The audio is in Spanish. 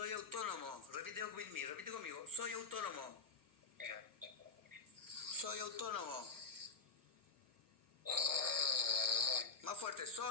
Soy autónomo. Repite with me, repite conmigo. Soy autónomo. Soy autónomo. Más fuerte, soy